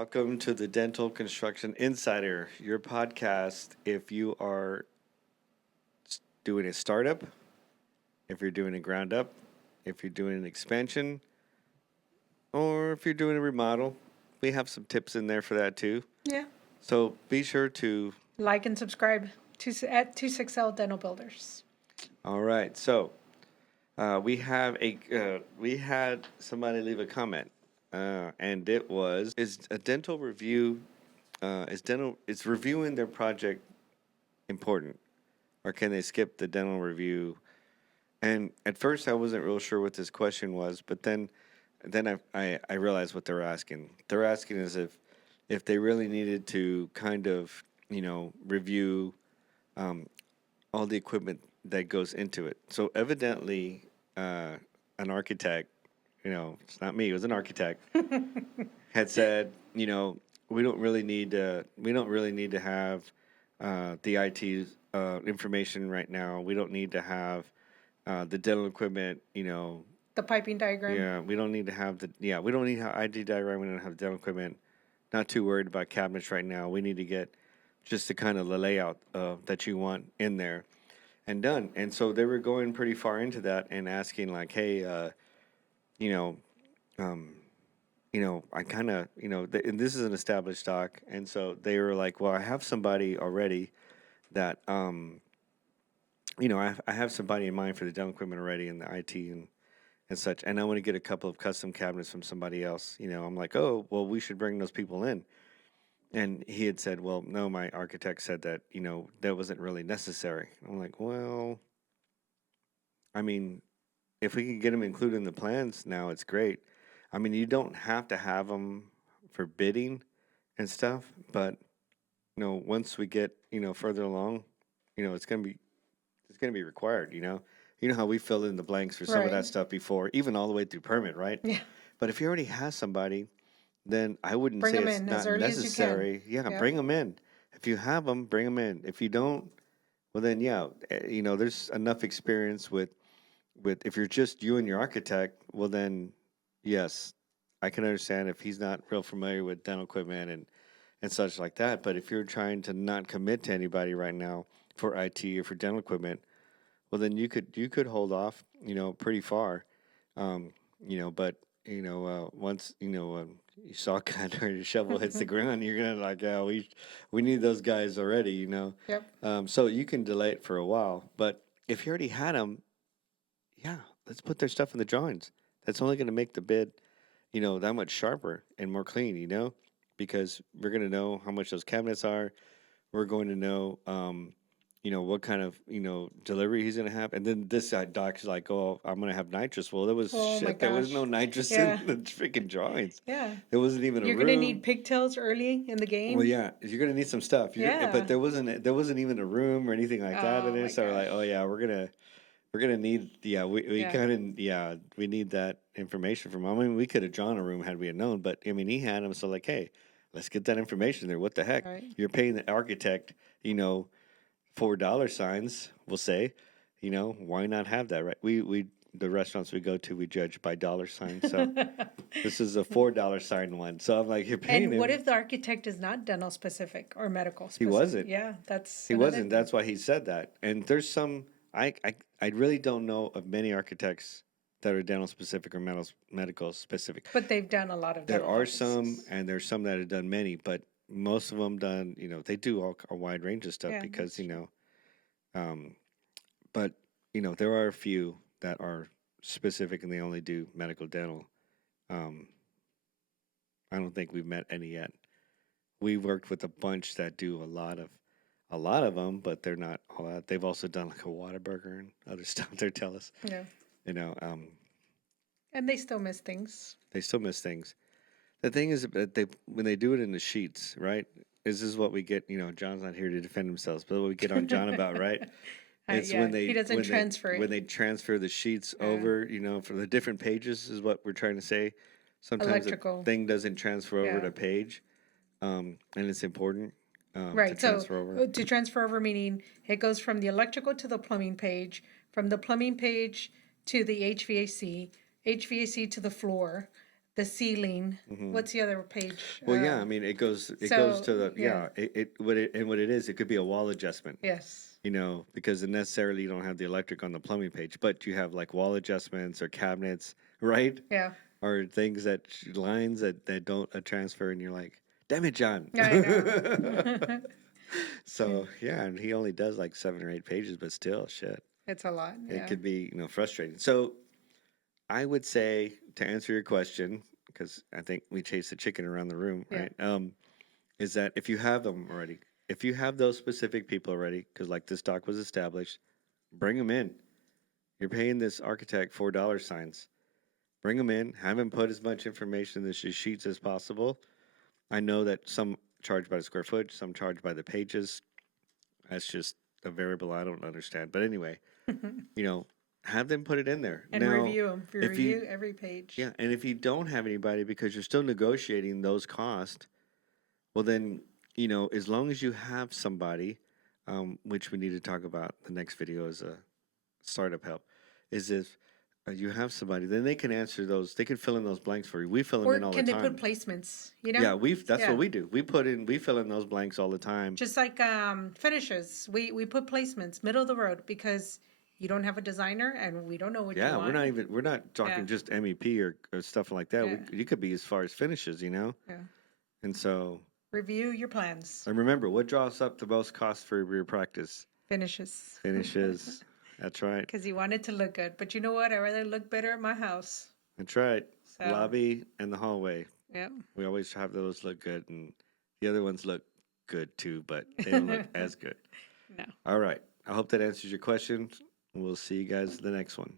Welcome to the Dental Construction Insider, your podcast. If you are doing a startup, if you're doing a ground up, if you're doing an expansion, or if you're doing a remodel, we have some tips in there for that too. Yeah. So be sure to. Like and subscribe at 26L Dental Builders. All right. So we had somebody leave a comment, and it was is a dental review. Is reviewing their project important, or can they skip the dental review? And at first, I wasn't real sure what this question was, but then I realized what they're asking. They're asking is if they really needed to kind of review um, all the equipment that goes into it. So evidently, an architect, it's not me, it was an architect, had said, we don't really need to have the IT information right now. We don't need to have the dental equipment, The piping diagram. yeah, we don't need to have ID diagram. We don't have dental equipment. Not too worried about cabinets right now. We need to get just the kind of the layout that you want in there and done. And so they were going pretty far into that and asking like, hey, you know, um, I kind of, and this is an established doc, and so they were like, well, I have somebody already that, I have somebody in mind for the dental equipment already and the IT and such, and I want to get a couple of custom cabinets from somebody else. I'm like, oh, well, we should bring those people in. And he had said, well, no, my architect said that, that wasn't really necessary. I'm like, well, I mean, if we can get them included in the plans now, it's great. I mean, you don't have to have them for bidding and stuff, but once we get further along, it's gonna be required. You know how we fill in the blanks for some of that Right. stuff before, even all the way through permit, right? Yeah. But if you already have somebody, then I wouldn't Bring say them it's in as not early as you can. necessary. Yeah, Yep. bring them in. If you have them, bring them in. If you don't, well then yeah, there's enough experience with if you're just you and your architect, well then yes, I can understand if he's not real familiar with dental equipment and such like that. But if you're trying to not commit to anybody right now for IT or for dental equipment, well then you could hold off, pretty far. Um, but once you saw kind of your shovel hits the ground, you're gonna like, yeah, we need those guys already. Yep. So you can delay it for a while, but if you already had them, yeah, let's put their stuff in the drawings. That's only going to make the bid, that much sharper and more clean, because we're going to know how much those cabinets are. We're going to know, what kind of, delivery he's going to have. And then this guy, doc's like, oh, I'm going to have nitrous. Well, there was Oh my shit. There was gosh. no nitrous in Yeah. the freaking drawings. Yeah. There wasn't even a You're gonna room. need pigtails early in the Well, game. yeah, you're gonna need some stuff. Yeah. But there wasn't even a room or anything like that in Oh there. my So we're gosh. like, oh yeah, we're gonna need, yeah, we Yeah. kind of, yeah, we need that information from him. I mean, we could have drawn a room had we had known, but I mean, he had them, so like, hey, let's get that information there. What the heck? Right. You're paying the architect, $4 signs, we'll say, why not have that, right? The restaurants we go to, we judge by dollar signs. So this is a $4 sign one. So I'm like, you're paying And what him. if the architect is not dental specific or medical He specific? wasn't. Yeah, that's He another wasn't. thing. That's why he said that. And there's some I really don't know of many architects that are dental specific or medical specific. But they've done a lot of There dental are some, practices. and there's some that have done many, but most of them done. They do a wide range of stuff Yeah, because that's true. um, but there are a few that are specific and they only do medical dental. Um, I don't think we've met any yet. We've worked with a bunch that do a lot of them, but they're not all that. They've also done like a Whataburger and other stuff. They tell us, Yeah. you know, um, And they still miss things. they still miss things. The thing is that they when they do it in the sheets, right? This is what we get. John's not here to defend himself, but what we get on John about, right? It's Yeah, he doesn't transfer when it. they transfer the sheets Yeah. over, for the different pages is what we're trying to say. Sometimes a Electrical. thing doesn't transfer over Yeah. to page, and it's important to Right. So transfer over. to transfer over meaning it goes from the electrical to the plumbing page, from the plumbing page to the HVAC, HVAC to the floor, the ceiling. Mhm. What's the other page? Well, yeah, I mean, it goes So, to the, yeah. what it is, it could be a wall adjustment, Yes. you know, because it necessarily you don't have the electric on the plumbing page, but you have like wall adjustments or cabinets, right? Yeah. Or things lines that don't transfer, and you're like, damn it, John. I know. So yeah, and he only does like 7 or 8 pages, but still, shit, It's a lot. it Yeah. could be, frustrating. So I would say, to answer your question, because I think we chase the chicken around the room, Yeah. right? Is that if you have them already, if you have those specific people already, because like this doc was established, bring them in. You're paying this architect $4 signs. Bring them in, have him put as much information in the sheets as possible. I know that some charge by the square footage, some charge by the pages. That's just a variable I don't understand. But anyway, you know, have them put it in there. And Now, review them. if you, Review every page. yeah, and if you don't have anybody because you're still negotiating those costs, well, then, as long as you have somebody, which we need to talk about the next video as a startup help, is if you have somebody, then they can answer those, they can fill in those blanks for you. We fill them Or in all the can they put time. placements? You know? Yeah, that's Yeah. what we do. We fill in those blanks all the time. Just like finishes. We put placements, middle of the road, because you don't have a designer and we don't know what you Yeah, want. we're not talking Yeah. just MEP or stuff like that. Yeah. You could be as far as finishes, Yeah. And so, Review your plans. and remember, what draws up the most cost for your practice? Finishes. Finishes. That's right. Because you want it to look good. But you know what? I'd rather look better at my house. That's right. So, Lobby and the hallway. yeah. We always have those look good, and the other ones look good too, but they don't look as good. No. All right. I hope that answers your question. We'll see you guys in the next one.